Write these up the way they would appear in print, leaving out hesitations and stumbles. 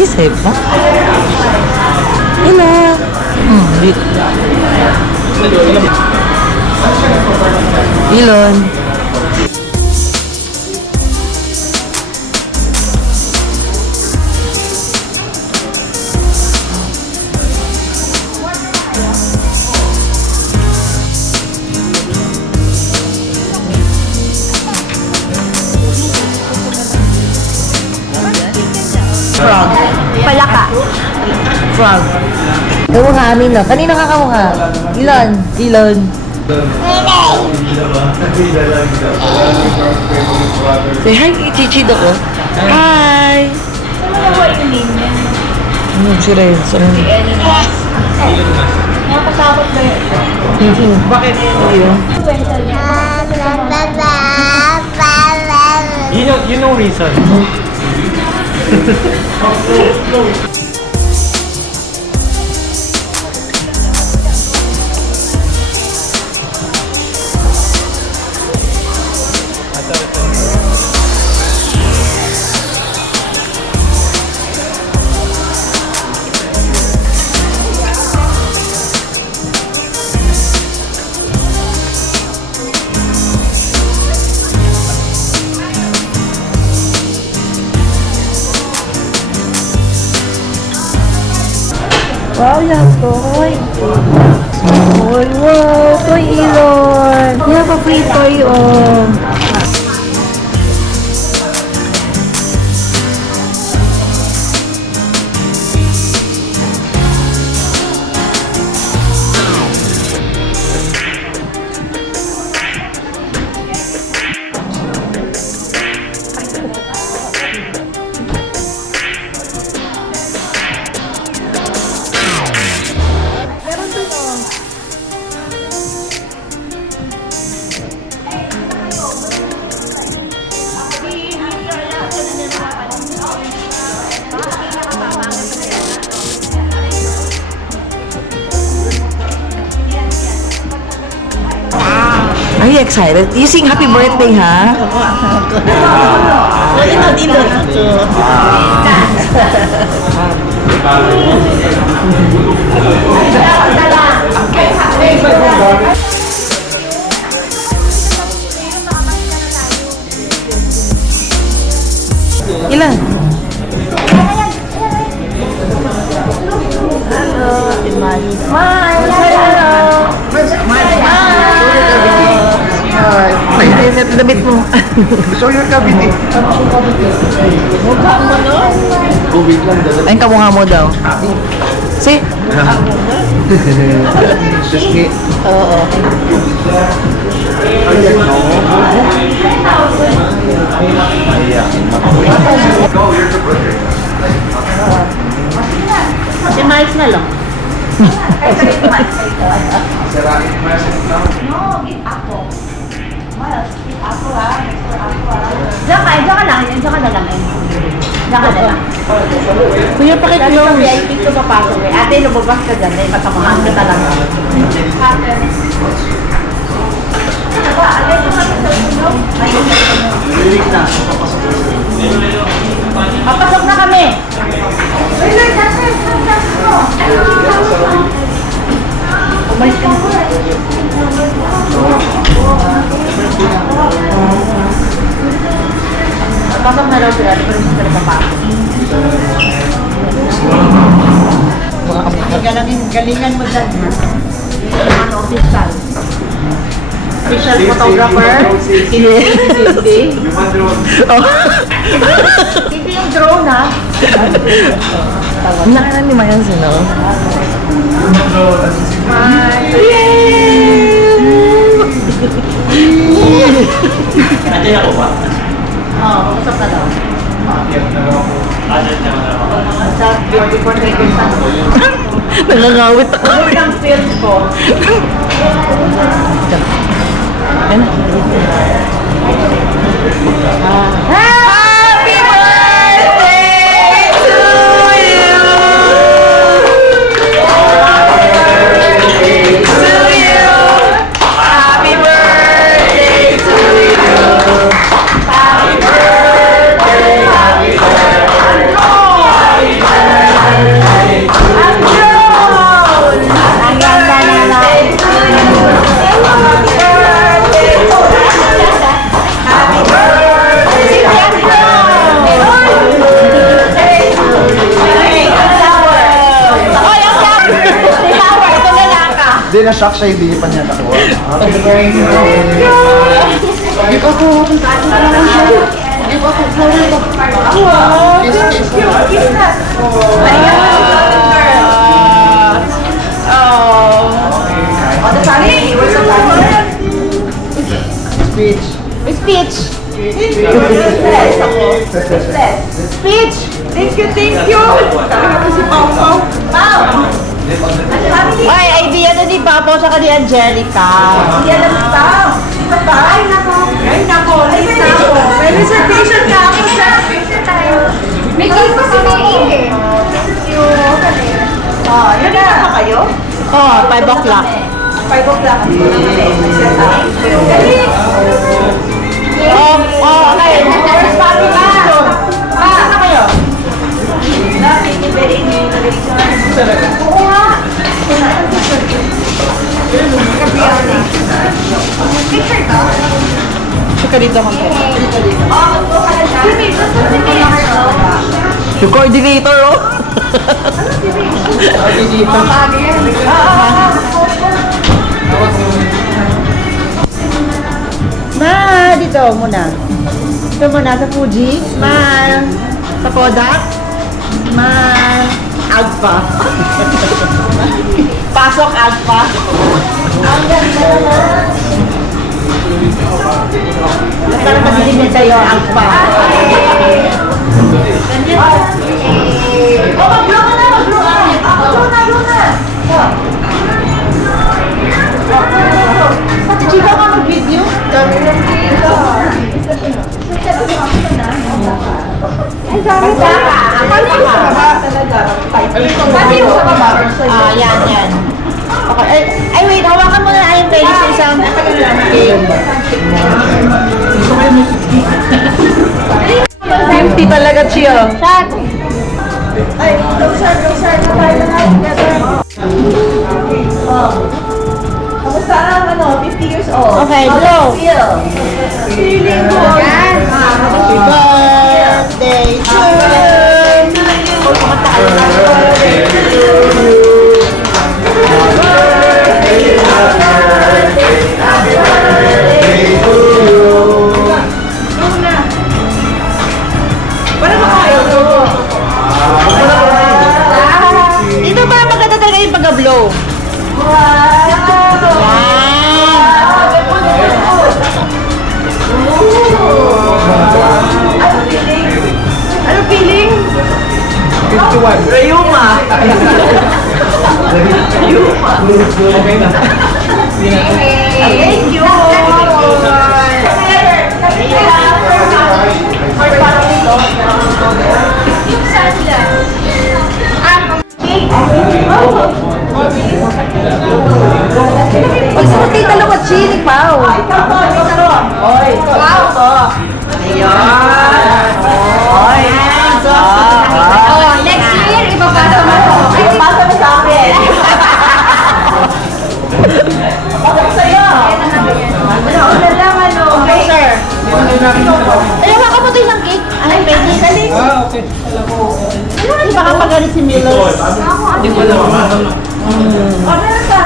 Isip ba? Hello. Dito. Ilon. Frog. Palaka. Frog. Kamukha amin, no? Kanino ka kamukha? Ilon. Ilon. Say hi kay Chichi ko. Hi! Si Renzo. Nakasabot ba yun? Bakit? You know reason. Wow, yan, toy. Toy, wow, toy Ilon. Yan pa free toy, oh. Are you excited? You sing happy birthday, ha? Ilan? Hello, Imani. Smile! Ay, damit mo. Show your cavity. Mukha mo no? Tubig lang, dala. Ayun kamukha mo daw. See? Suski. Oo. Si Miles na lang. No, give ako. Miles, give ako ha. Diyan ka lang. Diyan ka na lang eh. Diyan ka na lang. Kuya, Sabi ko, pakiclose. VIP ko papasok eh. Ate, lumabas ka dyan eh. Masamahan ka talaga. Papasok na kami. Umalis ka na. Papasok na daw sila. Di pa rin sila papasok. Galingan mo dyan. Ano, official. Official photographer. Hindi yung drone ha. Nakanan ni Mayan sino? Nandiyan ako ba? Oo, papasok ka daw. Sa before taking time. Nakakawit ako. Ano yung film ko? Ano? Happy birthday to you! To you! Happy birthday to you! Happy birthday, happy birthday! Hindi na-shock siya, hindi pa niya nakuha. Speech. Speech. Speech. Thank you. Talaga si Pao Pao. Ay, idea na ni Papa sa ni Angelica. Hindi alam si Pao. Ito pa. Ay, nako. Late na ako. May reservation ka ako sa tayo. May cake pa si May eh. Thank you. Yun na ba kayo? Oh, 5 o'clock. 5 o'clock. Mag-set up. Dali. Okay. First party ba? Saan na kayo? Very Oo nga. Picture ka? Saka dito kami. Jimmy, gusto si May. Yung coordinator, oh. Ma, dito muna. Dito muna sa Fuji. Ma, sa Kodak. Ma, Agpa. Pasok Agpa. Ang ganda naman. Para magiging niya sa'yo, Agpa. Mag-blow ka na. Mag-blow na. Chika ka mag-video? Ang dami ka. Paano yung sa baba talaga? Paano yung sa baba? Yan. Okay. Ay, wait. Hawakan mo na ayun kayo sa isang game. Empty talaga, Chia. Ay, closer na tayo na together. Kamusta ang 50 years old? Okay, How blow. do you feel? Feeling good. Yan. Happy birthday to Wala ba kayo? Dito ba maganda talaga yung pag-blow? Ano feeling? 51. Rayuma. Okay na. Thank you. Pagsuot kayo dalawa, chili, Pao. Oy, Pao to. Ayan. Oy. Next year, ipapasa mo to. Ay, pasa mo sa akin. Pasa mo sa'yo. Ano lang, ano. Okay, sir. Ay, hawakan mo to isang cake. Ay, pwede. Dali. Okay. Hindi baka magalit si Milo. Hindi ko alam. Meron ka.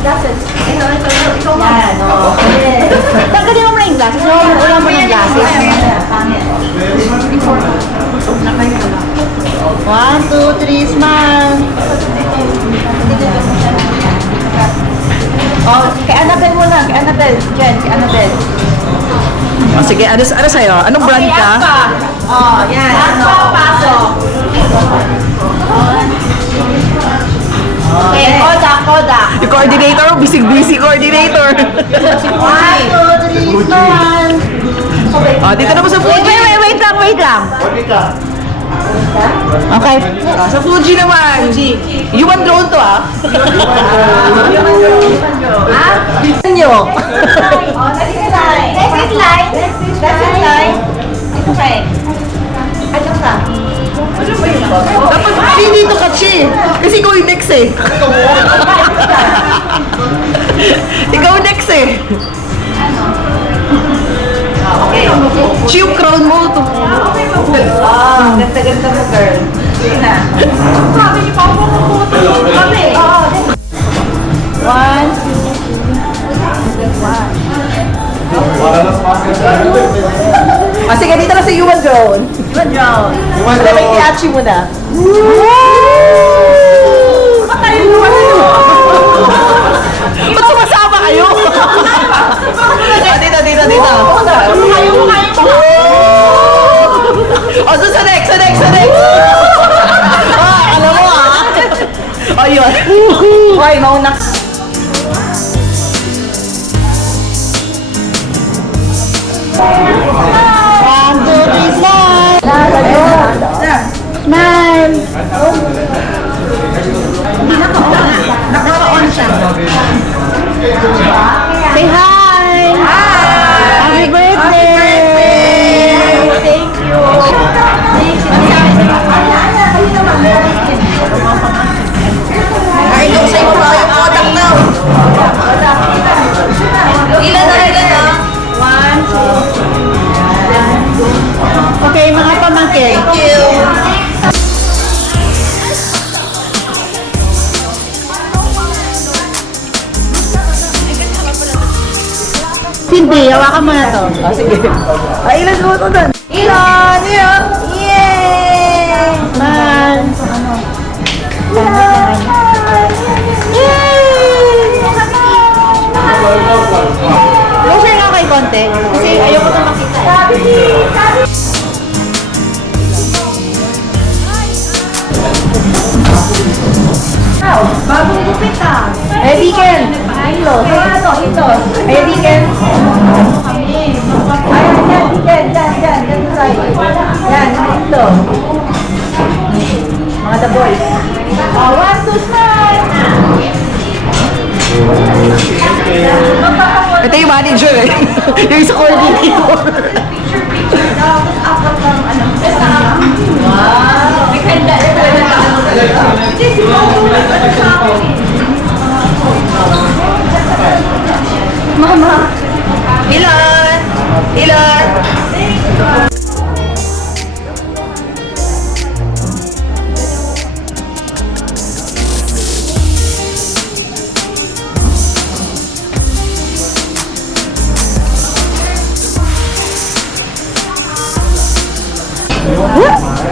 Glasses. Ikaw nga. Yan, o. Tanggalin mo muna yung glasses. Wala mo ng glasses. 1, 2, 3, smile. Oh, kay Annabelle muna. Kay Annabelle. Jen, kay Annabelle. Oh, sige, ano sa'yo? Anong brand ka? Oh, yan. Pasok. Okay, Kodak. Yung coordinator, busy coordinator. 1, 2, 3, smile. Oh, dito na po sa Fuji. Wait lang. Okay ka. Okay. Oh, sa Fuji naman. Human drone to, ah. Nyo. Next line. Next line. Next line. Ito kay. Ano ka? Ano ba yun? Dapat dito ka, Chi. Kasi ikaw yung next eh. Ikaw next eh. Okay. Chi yung crown mo to. Ganda-ganda mo, girl. Sige na. Sabi niyo pa ako kami. Oo. 1, 2, 1. Sige, dito na si Yuan Drone. Yuan Drone. Wala may kiachi mo na. Ba't sumasama kayo? Dito. O, doon sa next. Alam mo O, yun. Hoy, mauna. One, two, three, smile. Smile. Naka-on siya. Say hi. Happy birthday. Thank you. Ay, ito sa'yo pa yung kodak na. Ilan na? 1, 2. Okay, mga pamangkin. Thank you. Cindy, hawakan mo na to. Sige. Ay, ilan mo ito doon? Elon! Yay! Man! Closer nga kay konti. Kasi ayoko na makita. Bagong gupit ah. Ready, Ken? Ito. Ready, Ken? Ayan, dyan. Dyan sa side. Yan, ito. Mga the boys. 1, 2, smile! Ito yung manager eh. Yung sa coordinator. Mama! Ilan?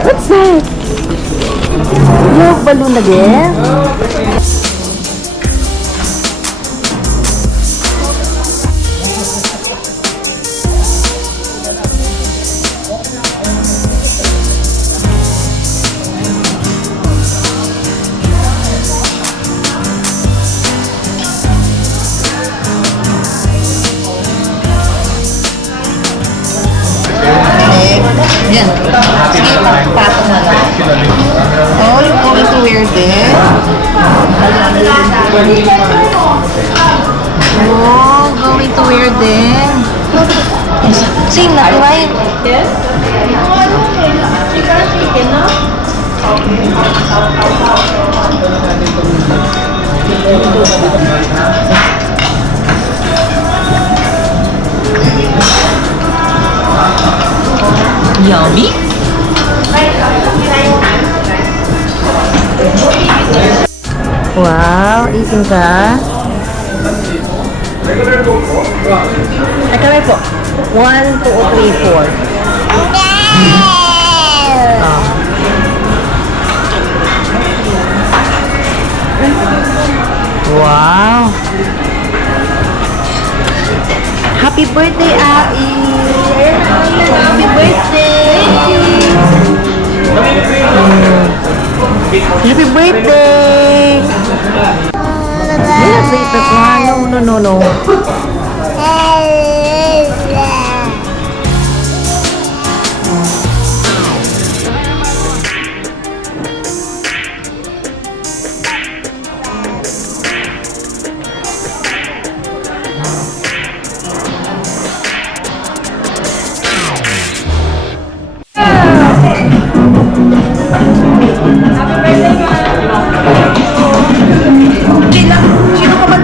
What's that? Yung balloon again? Yan. Sige, patong na lang. Oh, you're going to wear this? Oh, going to wear this? Same na, right? Yummy? Wow, eating ka? Ay, kamay po. 1, 2, 3, 4. Wow! Happy birthday, Ai! Happy birthday! Happy birthday! No. Sino ka ba?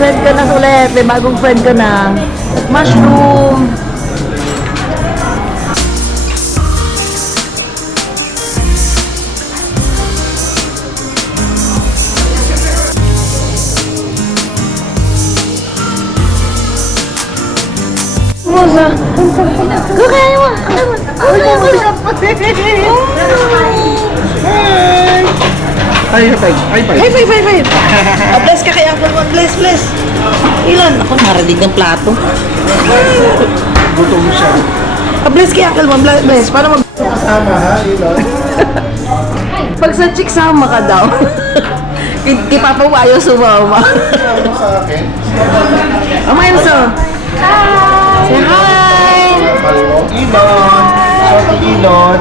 friend ka na ulit. May bagong friend ka na. Mushroom. Musa. Kaya mo. High five. High five. High five, high five. Bless ka kay Uncle Juan. Bless, bless. Ilan? Ako narinig ng plato. Gutom siya. Bless kay Uncle Juan. Bless. Para mag... Tama ha, Ilon. Pag sa chick, sama ka daw. Kay Papa mo ayaw sumama. Ano sa akin? Amayin so. Hi! Say hi! Ilon. Sorry, Ilon.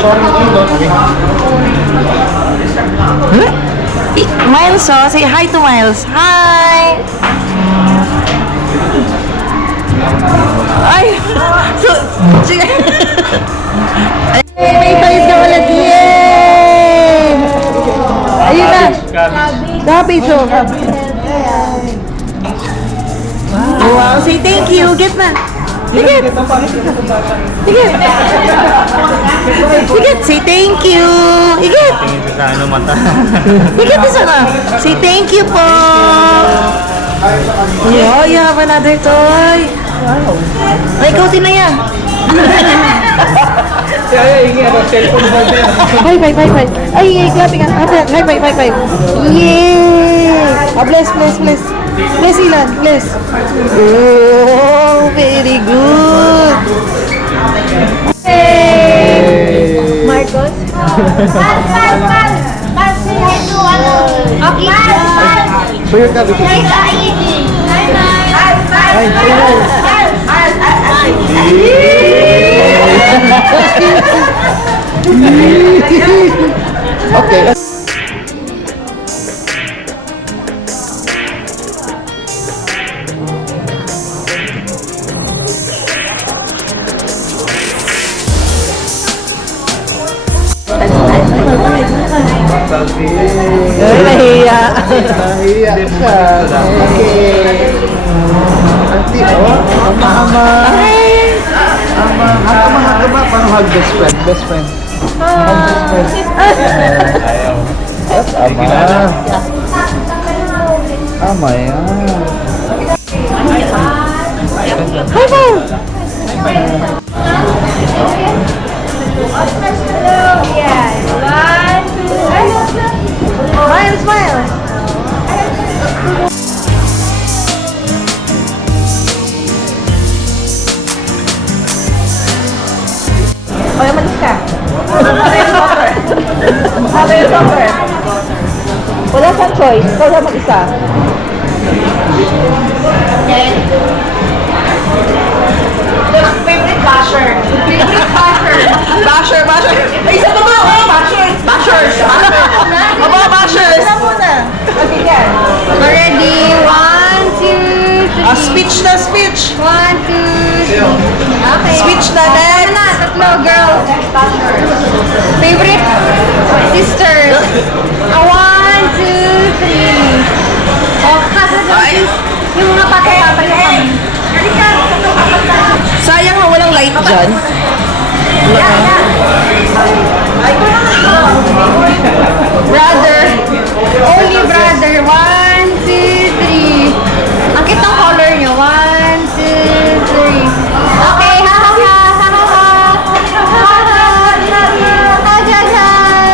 Sorry, Ilon. Okay. Miles, oh. Say hi to Miles. Hi! Ay! So, sige. May tayo ka ulit. Yay! Ayun na. Cabbage, oh. Wow, say thank you. Get na. Sige. Sige. Sige, say thank you. Sige. Sa ano mata? Sige, isa na. Say thank you po. Yeah, you have another toy. Wow. Ay, ikaw sinaya. Kaya hingi ako, cellphone ba din? Bye, bye, bye, bye. Ay, grabe ka. Bye, bye, bye, bye. Yay! Bless, bless, bless. Bless, Ilan. Bless. Oh, very good. Hey! Marcos? Suyo ka, Vicky. Ay, okay. Nahiya. Nahiya siya. Okay. Auntie, oh. Ama. Ama, paano hug best friend? Best friend. Hug best friend. Yes, ama. Ama yan. High five! Smile, smile! O, yung malis ka. Ano yung soccer? Wala siyang choice. Ikaw lang mag-isa. Favorite basher. Favorite basher. Basher, basher. Ay, isa pa ba? Oh, bashers. Bashers. Aba, bashers. Ano muna? Okay, yan. Ready? 1, 2, 3. Speech na, speech. 1, 2, 3. Okay. Speech na, Ano next. na? Tatlo, girl. Favorite sisters. 1, 2, 3. Oh, kasasabi. Yung mga pata-pata yung Sayang na walang light dyan. brother. Only brother. 1, 2, 3. Ang kitang color nyo. 1, 2, 3. Okay, ha ha ha ha ha ha. Hug, hug, hug.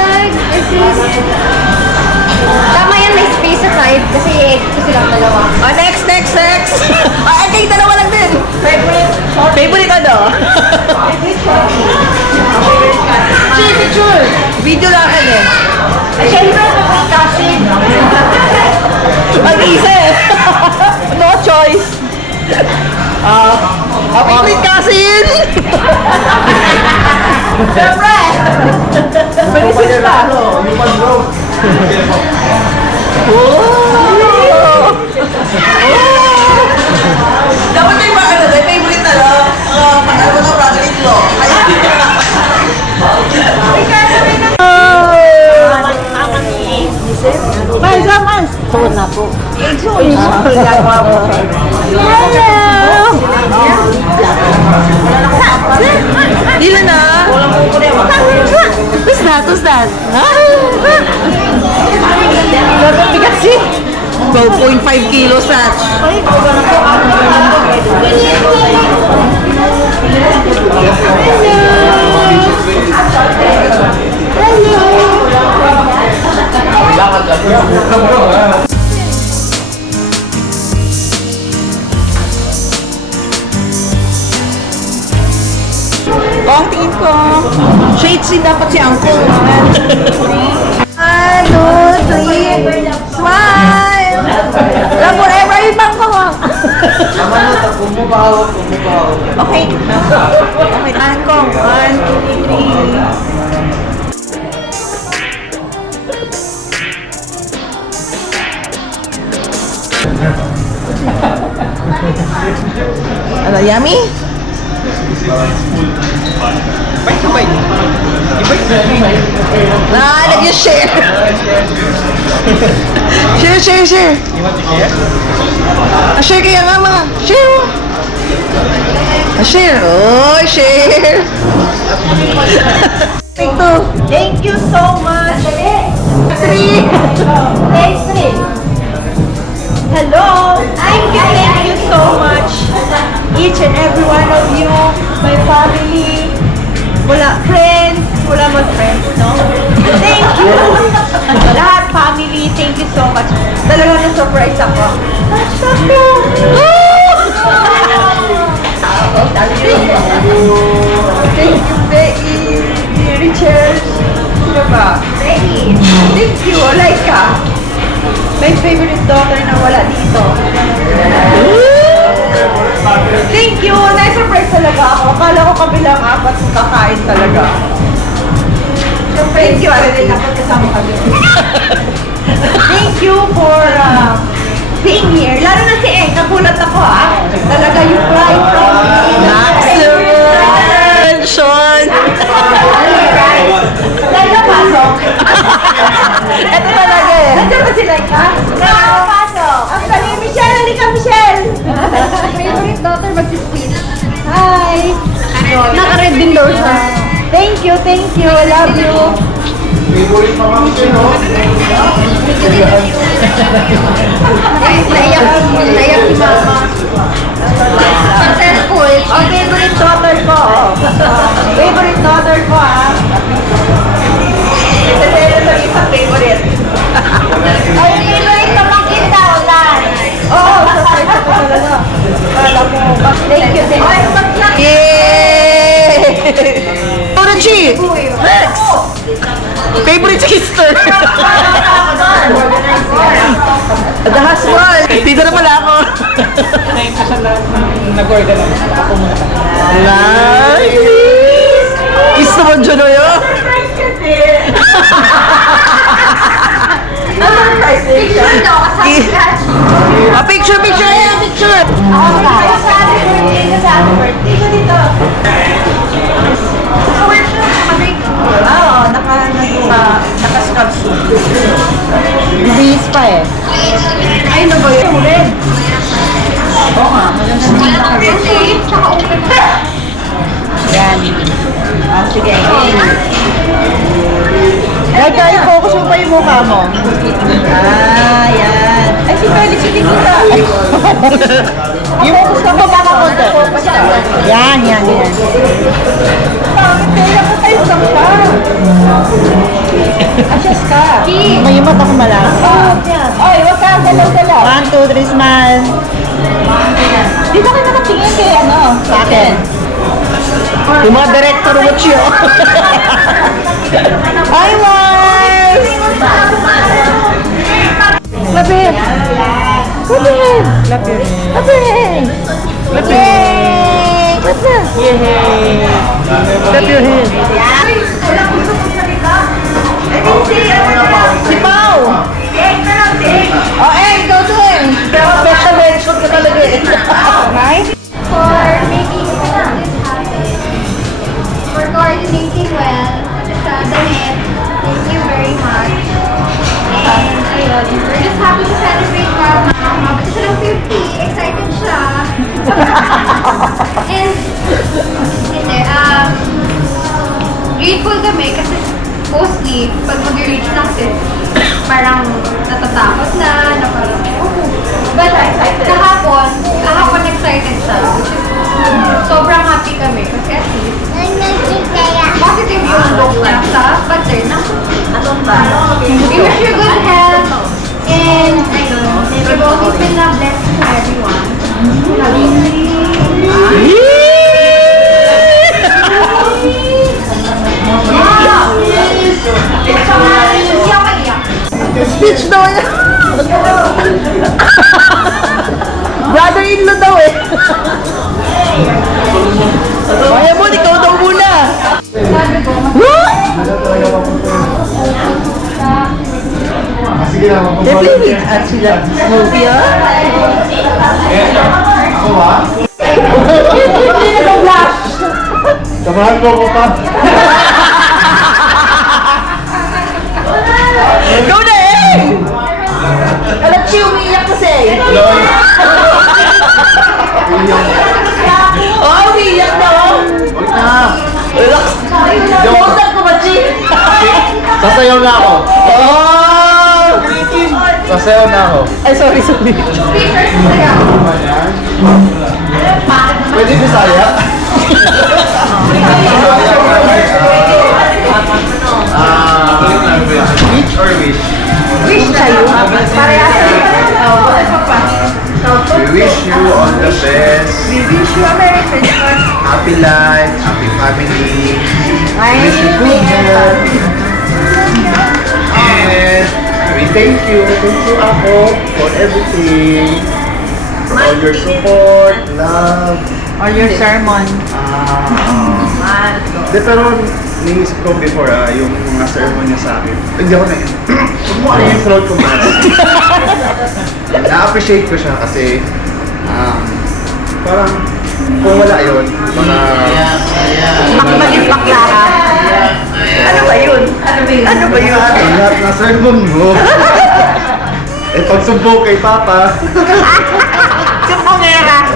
Tama yan, may space sa side kasi silang dalawa. Oh, next, next, next. Ay, okay, dalawa lang din. Favorite ano? Picture. Video lang ka din. Ay, syempre, kasi. Mag-isa eh. No choice. Favorite cousin. Siyempre. Pag-isis pa. Dapat may mga ano, may favorite na lang. Pag-ano ka, brother-in-law. Mas, mas. Tuwan na po. Dila na. Who's that? Who's that? Bigat si. 12.5 kilos at. Ang tingin ko. Shades din dapat si Uncle. 1, 2, 3. Smile! Lang forever yung bangko ko. Okay. Okay, tahan ko. 1, 2, 3. Ano, yummy? Nag-share. Share. Share kaya nga mga. Share. Share. Oh, share. Thank you so much. 3. Thanks, Rin. Hello. Thank you so much. Each and every one of you, my family, wala friends, wala mag-friends, no? Thank you! Lahat family, thank you so much. Talaga na-surprise ako. Thank you, Becky, Richard. Sino ba? Ready. Thank you, Laika. My favorite daughter na wala dito. Thank you! Na-surprise talaga ako. Akala ko kabilang apat kung kakain talaga. Thank you, Arely. Dapat kasama kami. Thank you for being here. Lalo na si Eng. Nagulat ako, Talaga yung pride from Maximum! Sean! Laika, pasok! Ito talaga eh. Nandiyan ba si Laika? Laika, pasok. Ang sabi, Michelle! Halika, Michelle! Favorite daughter, mag-speech. Hi! Naka-red din daw siya. Thank you. I love you. Naiyak si mama. Successful. Oh, favorite daughter ko. Favorite daughter ko, Ito sa isang favorite. Ay, favorite pamangkin daw, Lan. Oo, surprise ako talaga. Kala mo, thank you. Yay! Chi! Next! Favorite sister! The husband! Dito na pala ako! Nag-order ako muna. Nice! Gusto mo dyan o yun? Picture daw, kasi scratch. Picture! Picture! Happy birthday ko dito. Oo, naka-scrub suit. Bis pa eh. Ay, ba yun? Ulit. Oo nga. Tsaka open. Yan. Sige. Like, i-focus mo pa yung mukha mo. Yan. Ay, si Felicity kita. Yung focus ka pa baka konti. Yan. Pangit, ako tayo sa siya. Asyas ka. May mata ko malaki. Ay, wag ka. Galaw-galaw. 1, 2, 3, smile. Dito ka nakatingin kay sa akin. Yung mga director mo siya. Hi, Mars! Lapit! What's that? Yay! Clap your hands. Si Pao! Oh, ikaw to eh! Pero special mention ka talaga eh. Right? For making this happen. For coordinating well sa damit. Thank you very much. And ayun, we're just happy to celebrate Mama. And, hindi, grateful kami kasi mostly, pag mag-reach ng sis, parang natatakot na parang, but kahapon excited siya, which is sobrang happy kami kasi at least, positive yung look na sa pattern na, we wish you good health, and I know, we've always been a blessing to everyone. Speech daw niya. Brother-in-law daw eh. Kaya mo, ikaw daw muna. They're playing at sila. Movie ah. Ako ba? Samahan mo ko pa. Go na eh! Alam siya, umiiyak kasi. Oh, umiiyak na oh. Huwag na. Relax. Bawsan ko ba, Chi? Sasayaw na ako. Oh! Sasayaw na ako. Ay, sorry. Pwede Bisaya? Wish or wish? Wish sa'yo. Parehas. We wish you all the best. We wish you a Merry Christmas. Happy life, happy family. Ay, Wish you good health. And we thank you ako for everything. For all your support, love. Or your sermon. De, pero naisip ko before yung mga sermon niya sa akin. Hindi ako na yun. Huwag mo ano yung throat ko, Mads. Na-appreciate ko siya kasi parang kung wala yun, mga... Maging bakla ka. Ano ba yun? Ano ba yun? Lahat na sermon mo. Eh, pagsubok kay Papa. Sumpongera.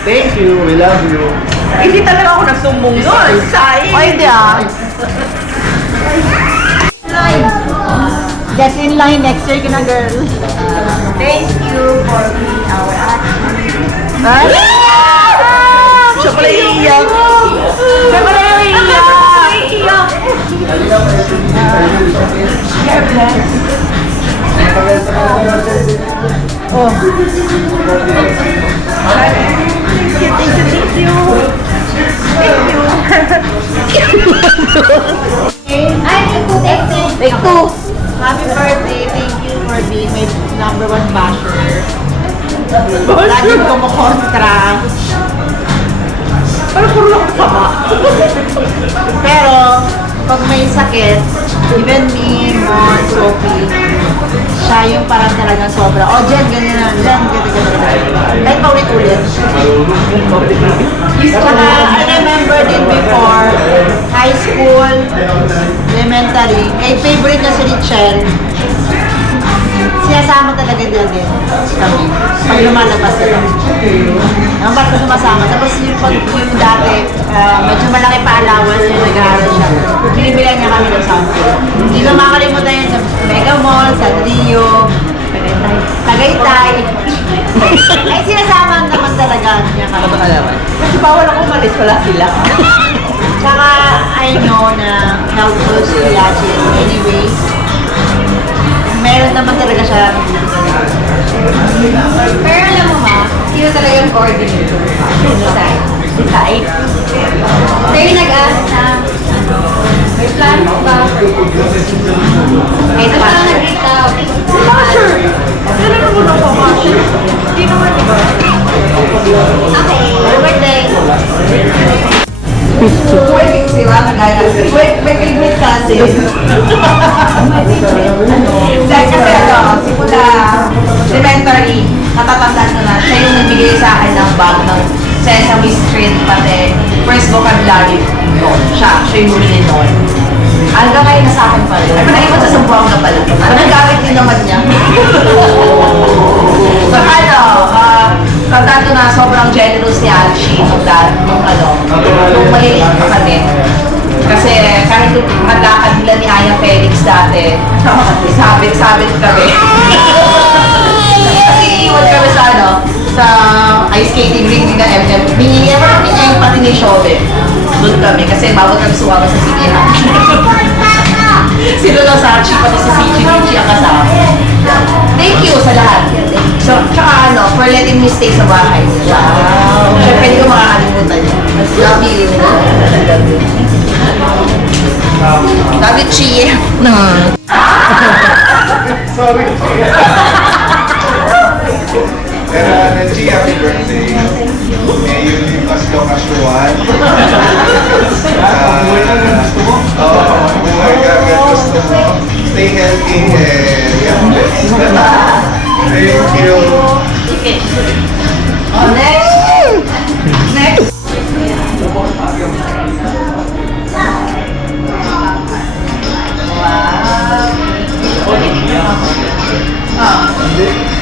Thank you, we love you. Hindi talaga ako nagsumbong doon. Ay, hindi ah. Get in line next year ka na, girl. Thank you for being our ate. Siya pala iiyak. Siya pala iiyak. Oh. Thank you. Take two. Happy birthday. Thank you for being my #1 basher. Laging kumukontra. Pero puro lang sama. Pero, pag may sakit, even me, Mon, Sophie, siya yung parang talagang sobra. Oh, Jen, ganyan na. Jen, ganyan. Kahit paulit-ulit. Saka, I remember din before, high school, elementary, kahit favorite na si Richelle, sinasama talaga din kami. Pag lumalabas sila. Ang ba't ko sumasama. Tapos yung dati, medyo malaki pa allowance yung nag-aaral siya. Binibilan niya kami ng something. Hindi ko makakalimutan yun sa Mega Mall, sa Rio, Tagaytay. Ay, sinasama naman talaga niya kami. Kasi bawal ako umalis, wala sila. Tsaka, I know na helpful si Yachi. Anyways, meron naman talaga siya. Pero alam mo ma, sino talaga yung coordinator? Decide. Tayo nag-ask na, may plan mo ba? Kahit Ano pa. lang nag-itaw? Sure. Pero naman ako passion. Hindi naman iba. Okay. Happy birthday. Wait, sila nag-ask. Wait, may favorite kasi. Dahil kasi simula elementary, natatandaan ko na, siya yung nagbigay sa akin ng bag ng Sesame Street, pati first vocabulary ko. Siya yung bumili noon. Hanggang ngayon na sa akin pa rin. Ay, naiwan sa Sambuang na pala. Nagamit din naman niya. So, Tandaan ko na sobrang generous ni Archie nung maliliit pa kami. Kasi kahit yung maglakad nila ni Aya Felix dati, sabit-sabit kami. Kasi iiwan kami sa sa ice skating ring nila MM. Mininiyaman niya yung pati ni Shove. Doon kami kasi bawal kami sumama sa sinihan. Sino lang sa Archie, pati sa CG ang kasama. Thank you sa lahat. So, tsaka for letting me stay sa bahay. Wow! Siyempre, hindi ko makakalimutan yun. Love you. Love you, Chi. No. Sorry. Nancy, happy birthday. May you live as long as you want. Buhay ka agad gusto mo. Stay healthy and yeah. Thank you. Oh, next. Next.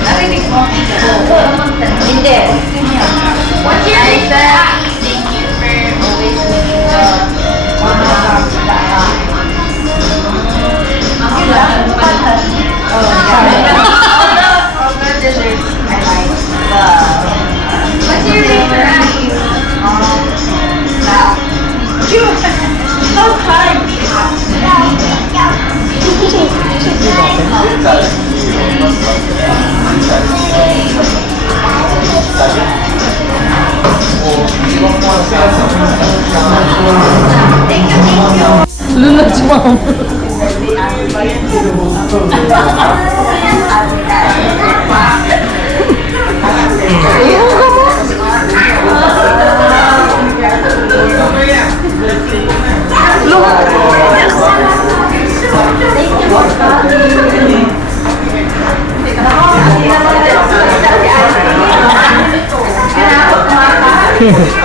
Narinig mo? Hindi. What's your name? Thank you for always What's your favorite? Lunod si mom. Thank you.